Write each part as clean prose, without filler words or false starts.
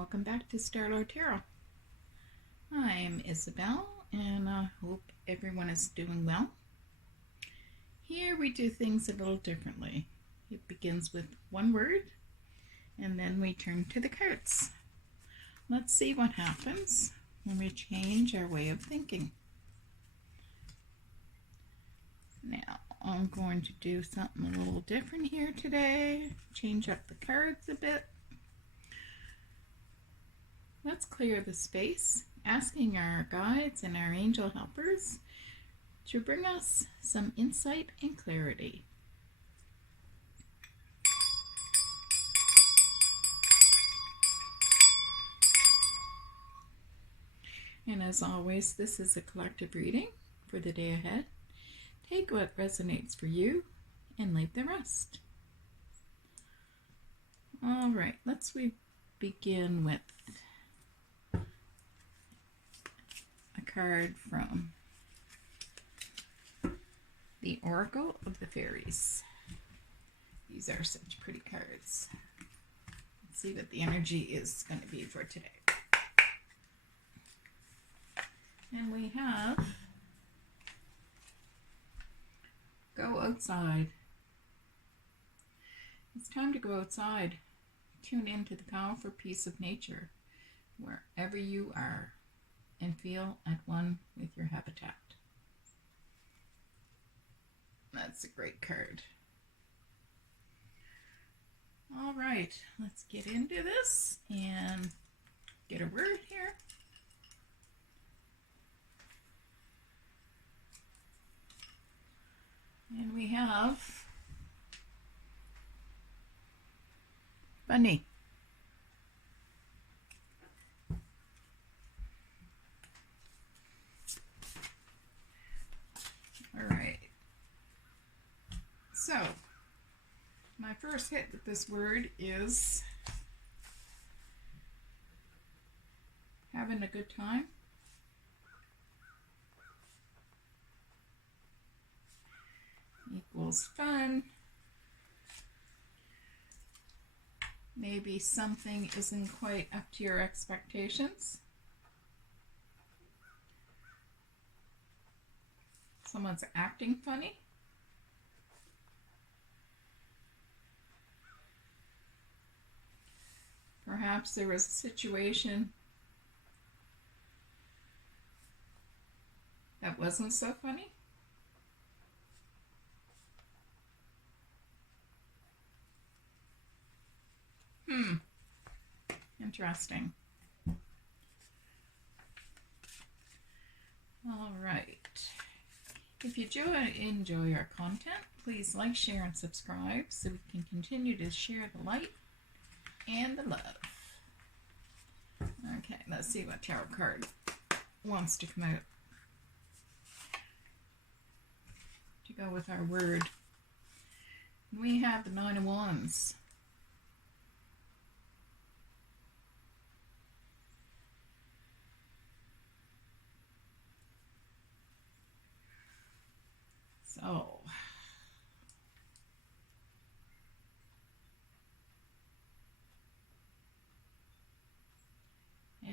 welcome back to Starlord Tarot. I'm Isabel, and I hope everyone is doing well. Here we do things a little differently. It begins with one word, and then we turn to the cards. Let's see what happens when we change our way of thinking. Now, I'm going to do something a little different here today, change up the cards a bit. Let's clear the space, asking our guides and our angel helpers to bring us some insight and clarity. And as always, this is a collective reading for the day ahead. Take what resonates for you and leave the rest. All right, let's begin with a card from the Oracle of the Fairies. These are such pretty cards. Let's see what the energy is going to be for today. And we have Go Outside. It's time to go outside. Tune into the powerful peace of nature wherever you are and feel at one with your habitat. That's a great card. All right, let's get into this and get a word here. And we have bunny. All right. So, my first hit with this word is having a good time. Equals fun. Maybe something isn't quite up to your expectations. Someone's acting funny. Perhaps there was a situation that wasn't so funny. Interesting. All right. If you do enjoy our content, please like, share, and subscribe so we can continue to share the light and the love. Okay, let's see what tarot card wants to come out to go with our word. We have the Nine of Wands. So,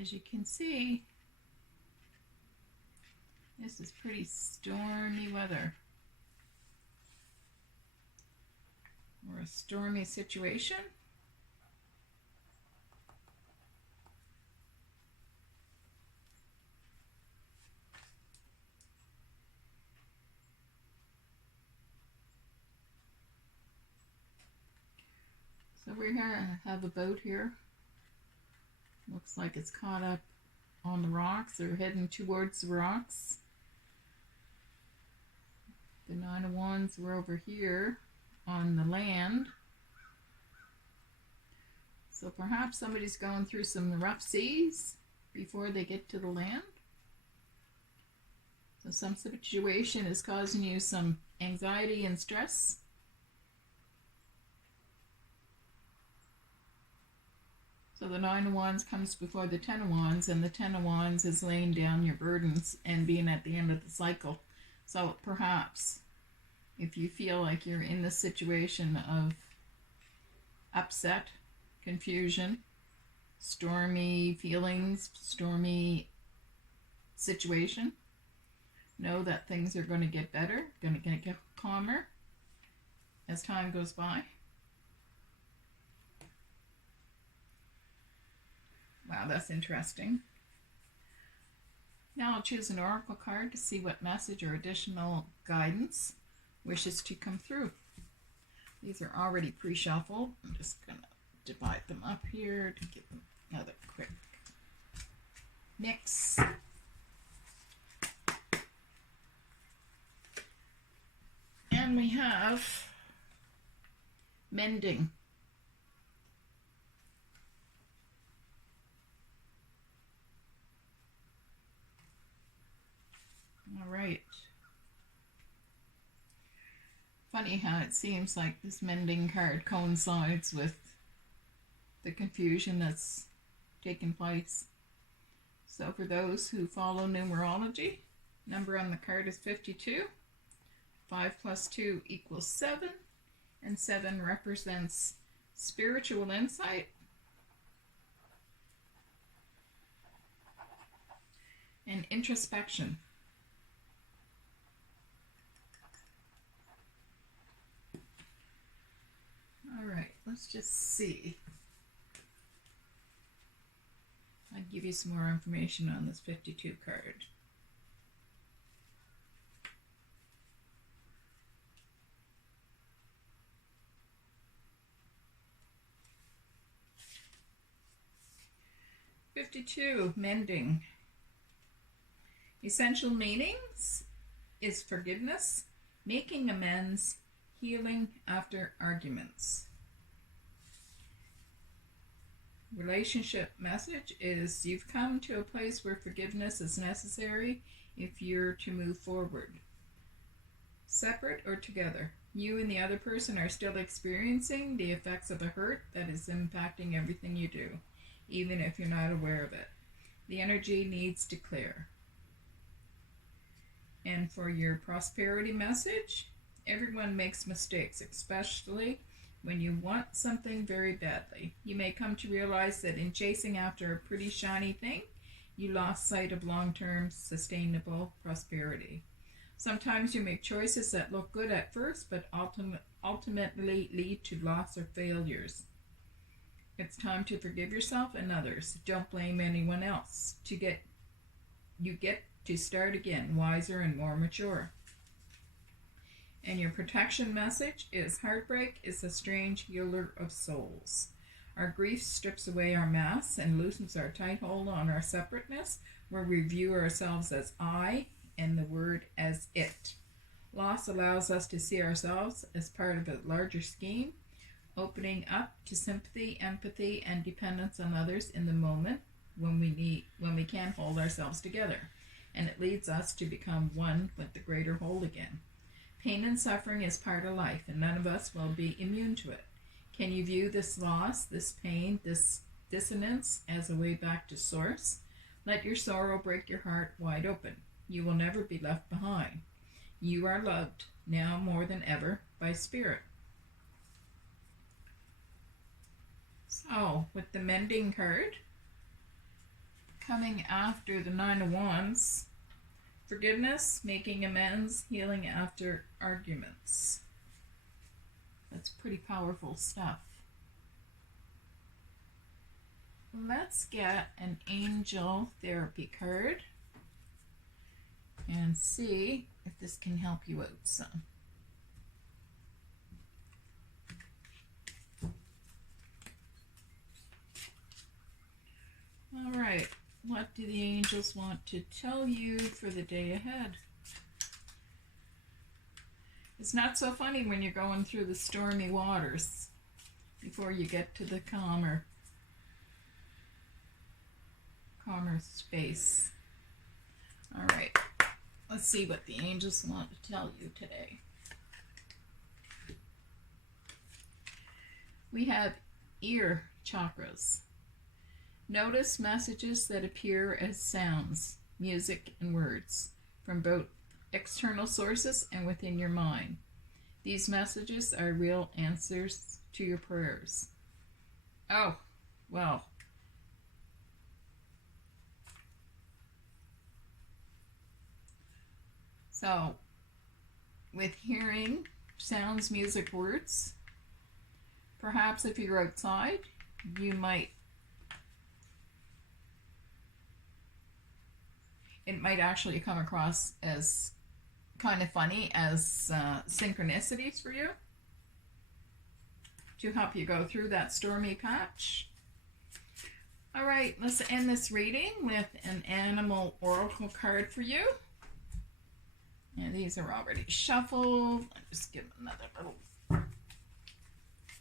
as you can see, this is pretty stormy weather, or a stormy situation. So we're going to have a boat here. Looks like it's caught up on the rocks. They're heading towards the rocks. The Nine of Wands were over here on the land. So perhaps somebody's going through some rough seas before they get to the land. So some situation is causing you some anxiety and stress. So the Nine of Wands comes before the Ten of Wands, and the Ten of Wands is laying down your burdens and being at the end of the cycle. So perhaps if you feel like you're in the situation of upset, confusion, stormy feelings, stormy situation. Know that things are going to get better, going to get calmer as time goes by. Wow, that's interesting. Now I'll choose an oracle card to see what message or additional guidance wishes to come through. These are already pre-shuffled. I'm just going to divide them up here to give them another quick mix. And we have mending. All right. Funny how it seems like this mending card coincides with the confusion that's taken place. So for those who follow numerology, number on the card is 52. 5 plus 2 equals 7, and 7 represents spiritual insight and introspection. All right, let's just see. I'll give you some more information on this 52 card. Mending. Essential meanings is forgiveness, making amends, healing after arguments. Relationship message is you've come to a place where forgiveness is necessary if you're to move forward. Separate or together, you and the other person are still experiencing the effects of a hurt that is impacting everything you do, even if you're not aware of it. The energy needs to clear. And for your prosperity message, everyone makes mistakes, especially when you want something very badly. You may come to realize that in chasing after a pretty shiny thing, you lost sight of long-term sustainable prosperity. Sometimes you make choices that look good at first, but ultimately lead to loss or failures. It's time to forgive yourself and others. Don't blame anyone else. You get to start again, wiser and more mature. And your protection message is heartbreak is a strange healer of souls. Our grief strips away our masks and loosens our tight hold on our separateness, where we view ourselves as I and the word as it. Loss allows us to see ourselves as part of a larger scheme, opening up to sympathy, empathy, and dependence on others in the moment when we can't hold ourselves together. And it leads us to become one with the greater whole again. Pain and suffering is part of life, and none of us will be immune to it. Can you view this loss, this pain, this dissonance as a way back to source? Let your sorrow break your heart wide open. You will never be left behind. You are loved, now more than ever, by Spirit. So, with the mending card, coming after the 9 of Wands, forgiveness, making amends, healing after arguments. That's pretty powerful stuff. Let's get an angel therapy card and see if this can help you out some. All right, what do the angels want to tell you for the day ahead? It's not so funny when you're going through the stormy waters before you get to the calmer space. All right, let's see what the angels want to tell you today. We have ear chakras. Notice messages that appear as sounds, music, and words from both external sources and within your mind. These messages are real answers to your prayers. Oh, well, So, with hearing sounds, music, words, perhaps if you're outside, you might, it might actually come across as kind of funny as synchronicities for you to help you go through that stormy patch. All right, let's end this reading with an animal oracle card for you. And these are already shuffled. I'll just give them another little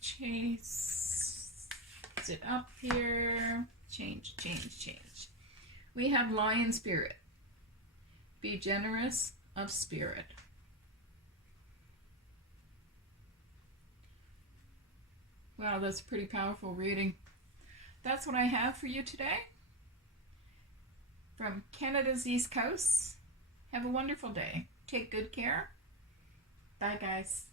chase. Sit up here. Change, change, change. We have lion spirit. Be generous of spirit. Wow, that's a pretty powerful reading. That's what I have for you today. From Canada's East Coast. Have a wonderful day. Take good care. Bye, guys.